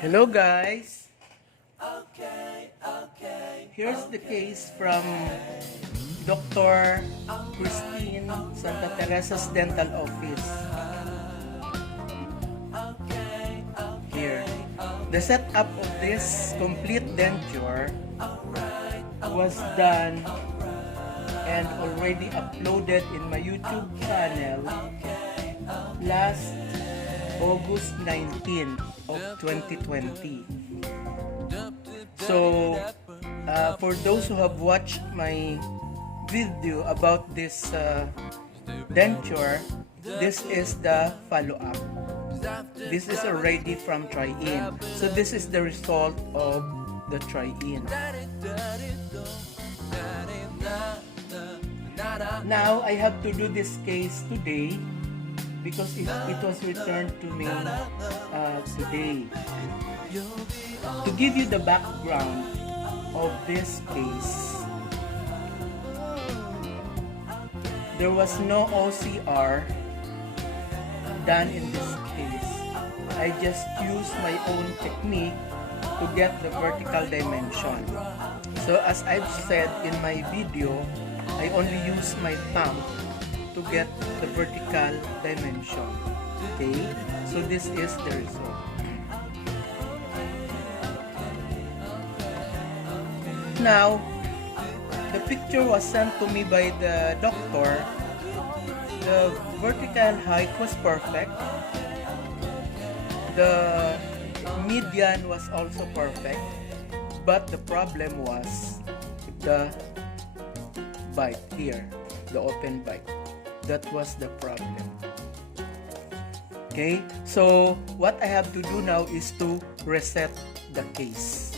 Hello guys! Here's the case from Dr. Christine Santa Teresa's dental office. Here. The setup of this complete denture was done and already uploaded in my YouTube channel last August 19 of 2020. So, for those who have watched my video about this denture, this is the follow-up. This is already from try-in. So, this is the result of the try-in. Now, I have to do this case today because it was returned to me today. To give you the background of this case, there was no OCR done in this case. I just used my own technique to get the vertical dimension. So as I've said in my video, I only use my thumb to get the vertical dimension. Okay, so this is the result. Now, the picture was sent to me by the doctor. The vertical height was perfect. The median was also perfect. But the problem was the bite here, the open bite. That was the problem. Okay, so what I have to do now is to reset the case.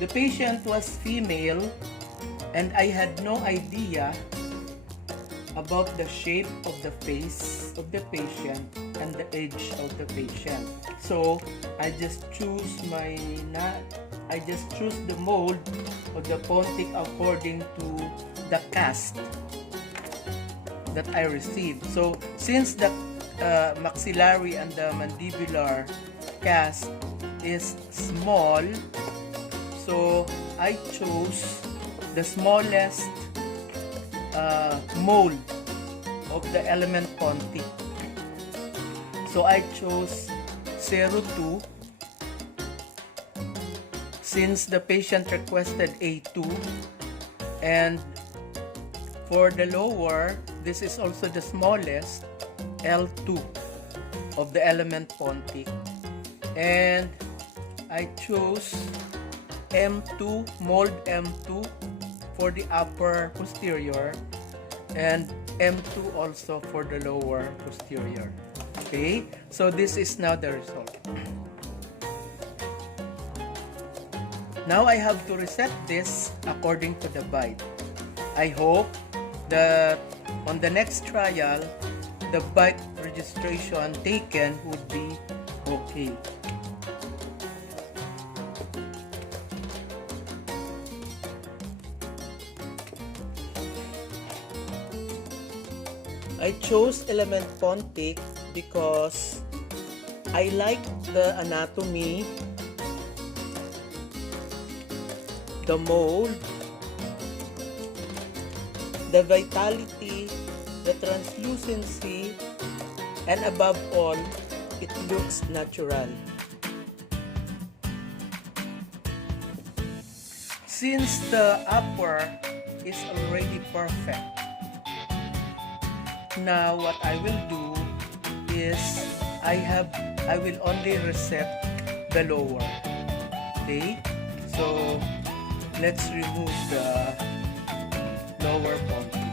The patient was female and I had no idea about the shape of the face of the patient and the age of the patient. So I just choose the mold of the pontic according to the cast that I received. So since the maxillary and the mandibular cast is small, so I chose the smallest mold of the element pontic. So I chose 02 since the patient requested A2, and for the lower, this is also the smallest, L2 of the element pontic, and I chose M2, mold M2 for the upper posterior, and M2 also for the lower posterior. Okay, so this is now the result. Now I have to reset this according to the bite. I hope that on the next trial, the bite registration taken would be okay. I chose element pontic because I like the anatomy, the mold, the vitality, the translucency, and above all, it looks natural. Since the upper is already perfect, now what I will do is I will only reset the lower. Okay, so let's remove the lower pontic.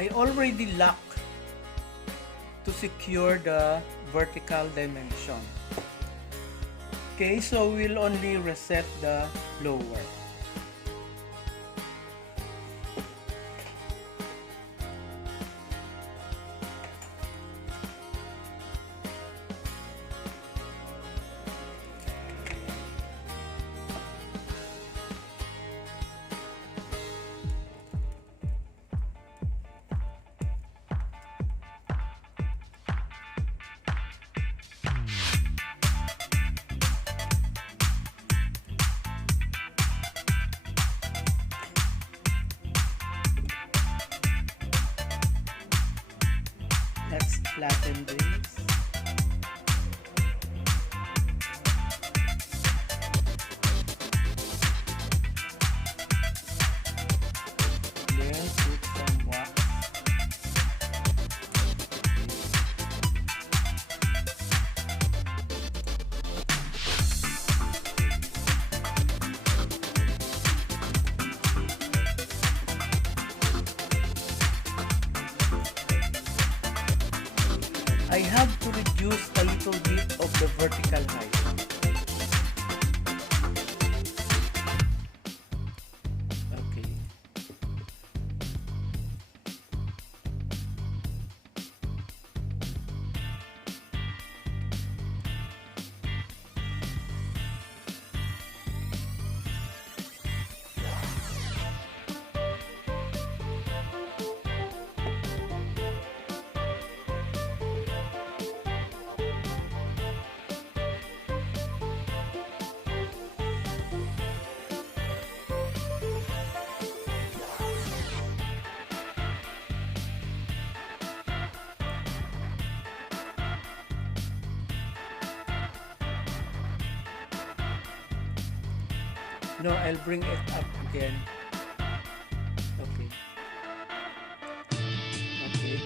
I already lock to secure the vertical dimension. Okay, so we'll only reset the lower. Let's flatten this. Then put some wax. I have to reduce a little bit of the vertical height. Okay. No, I'll bring it up again. Okay. Okay.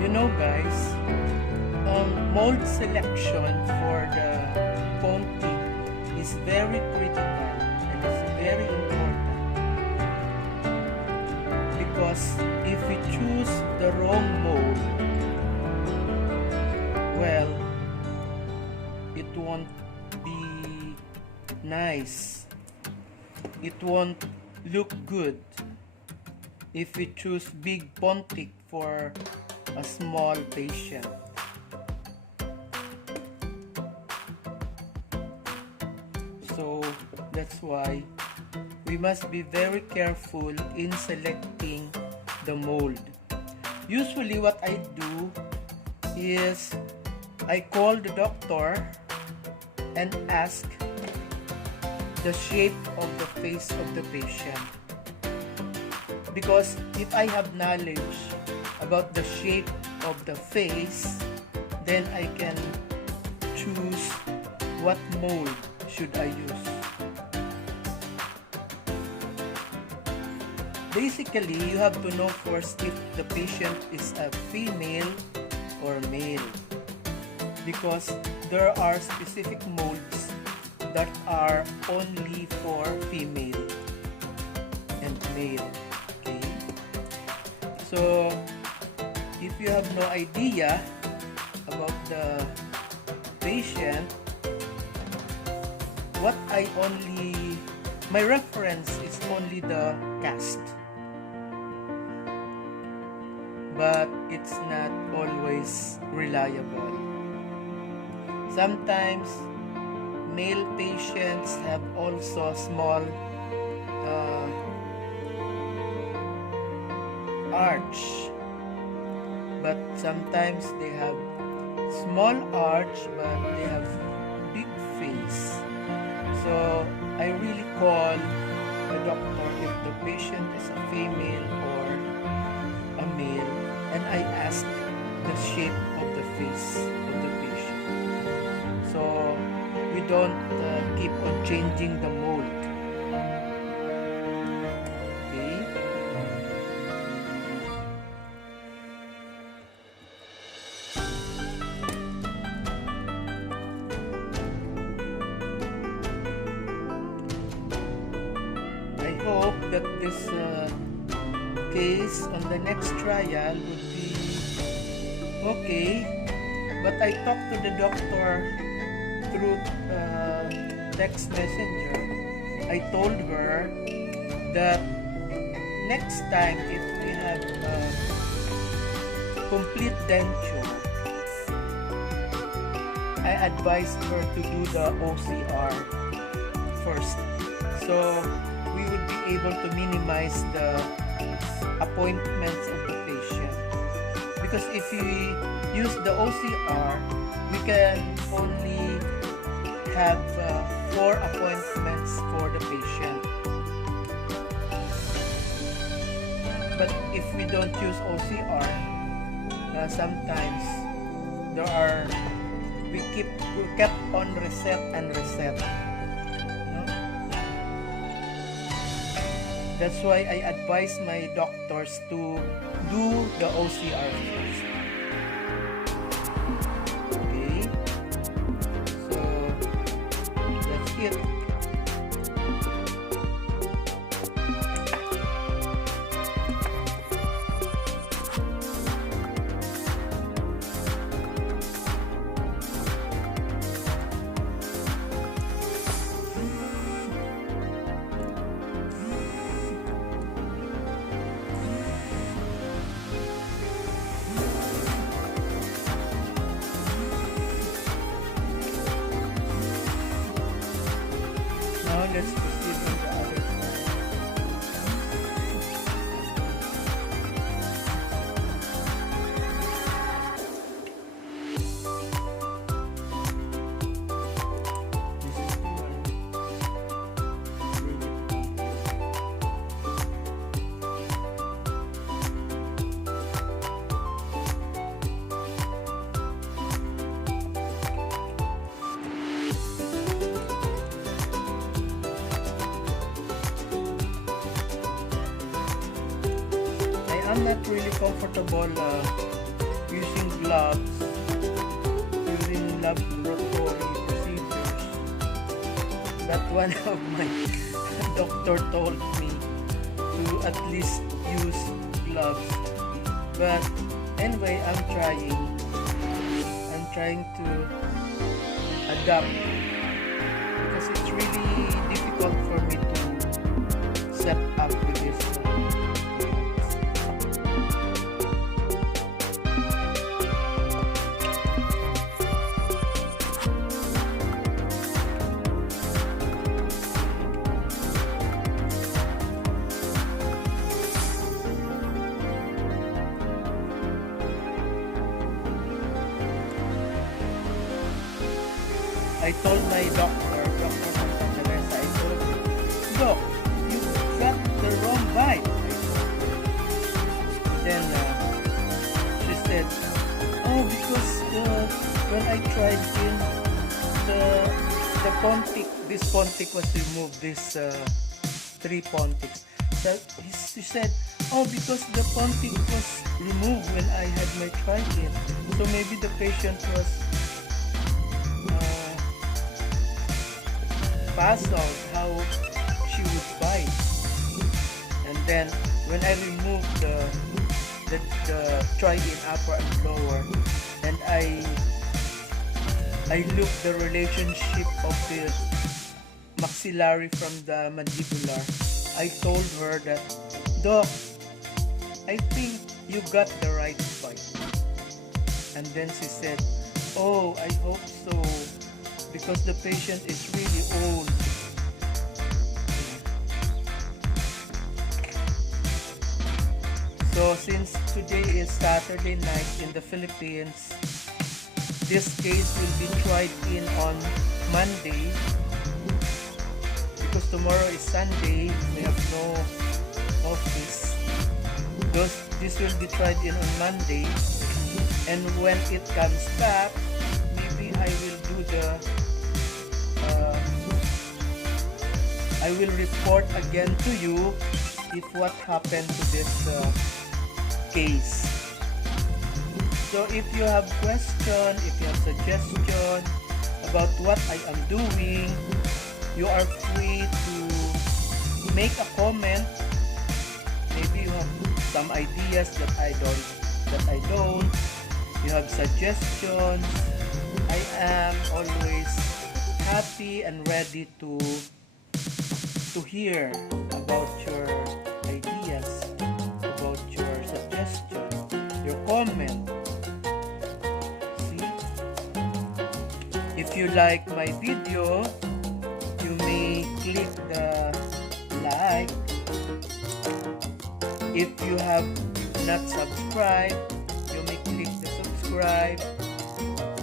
You know, guys, mold selection for the pontic is very critical and is very important, because if we choose the wrong mold, well, it won't be nice, it won't look good if we choose big pontic for a small patient. That's why we must be very careful in selecting the mold. Usually what I do is I call the doctor and ask the shape of the face of the patient. Because if I have knowledge about the shape of the face, then I can choose what mold should I use. Basically, you have to know first if the patient is a female or male, because there are specific molds that are only for female and male. Okay, so if you have no idea about the patient, my reference is only the cast, but it's not always reliable. Sometimes male patients have also small arch, but sometimes they have small arch but they have big face. So I really call the doctor if the patient is a female or a male, and I ask the shape of the face of the patient. So we don't keep on changing the mold. Okay. I hope that this case on the next trial would be okay. But I talked to the doctor through text messenger. I told her that next time if we have complete denture, I advised her to do the OCR first, so we would be able to minimize the appointments of the patient. Because if we use the OCR, we can only have 4 appointments for the patient. But if we don't use OCR, sometimes we kept on reset and reset. That's why I advise my doctors to do the OCR first. Okay, so that's it. Now let's proceed on the other side. I'm not really comfortable using gloves during laboratory procedures. That one of my doctor told me to at least use gloves. But anyway, I'm trying to adapt because it's really difficult for me to set up with this. I told my doctor, Dr. Santa Teresa, I told her, Doc, you got the wrong bite. Then she said, oh, because when I tried in the pontic, this pontic was removed, this 3 pontics. So she said, oh, because the pontic was removed when I had my try-in. So maybe the patient was puzzled how she would bite. And then when I removed the try-in upper and lower, and I looked the relationship of the maxillary from the mandibular, I told her that, Doc, I think you got the right bite. And then she said, oh, I hope so, because the patient is really old. So since today is Saturday night in the Philippines, this case will be tried in on Monday, because tomorrow is Sunday, we have no office. This will be tried in on Monday, and when it comes back, maybe I will do I will report again to you if what happened to this case. So if you have question, if you have suggestion about what I am doing, you are free to make a comment. Maybe you have some ideas that I don't. You have suggestions. I am always happy and ready to hear about your ideas, about your suggestion, your comment. See? If you like my video, you may click the like. If you have not subscribed, you may click the subscribe,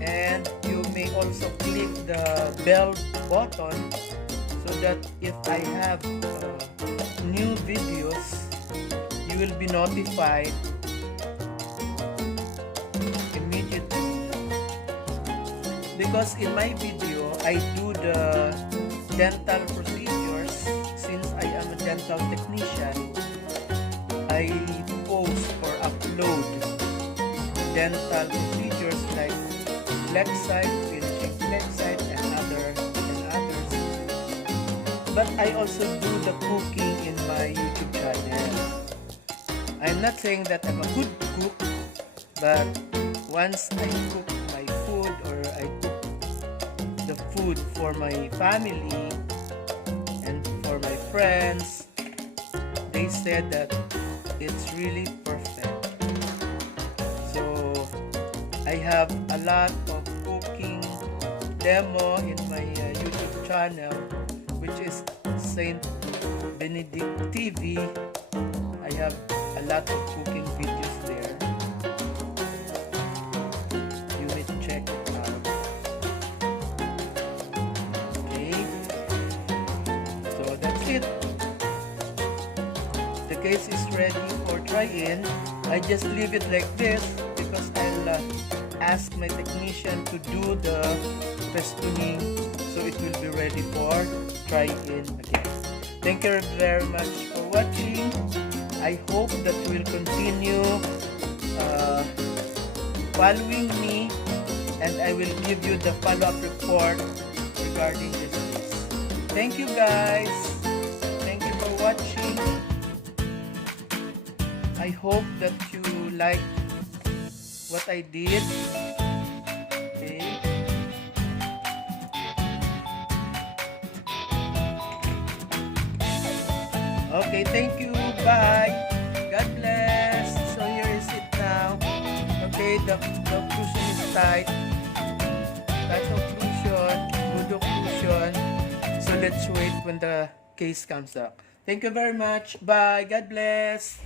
and you may also click the bell button so that if I have new videos, you will be notified immediately. Because in my video, I do the dental procedures. Since I am a dental technician, I post or upload dental procedures like flexite, finishing flexite, and others. But I also do the cooking in my YouTube channel. I'm not saying that I'm a good cook, but once I cook my food, or I cook the food for my family and for my friends, they said that it's really perfect. So I have a lot of cooking demo in my YouTube channel, which is St.Benedict TV. I have a lot of cooking videos there. You may check it out. Okay, so that's it. The case is ready for try-in. I just leave it like this because I'll ask my technician to do the festooning, so it will be ready for try-in again. Thank you very much for watching. I hope that you will continue following me, and I will give you the follow-up report regarding this case. Thank you guys. Thank you for watching. I hope that you like what I did. Okay. Okay, thank you. Bye. God bless. So here is it now. Okay, the occlusion is tight. Tight occlusion. Good occlusion. So let's wait when the case comes up. Thank you very much. Bye. God bless.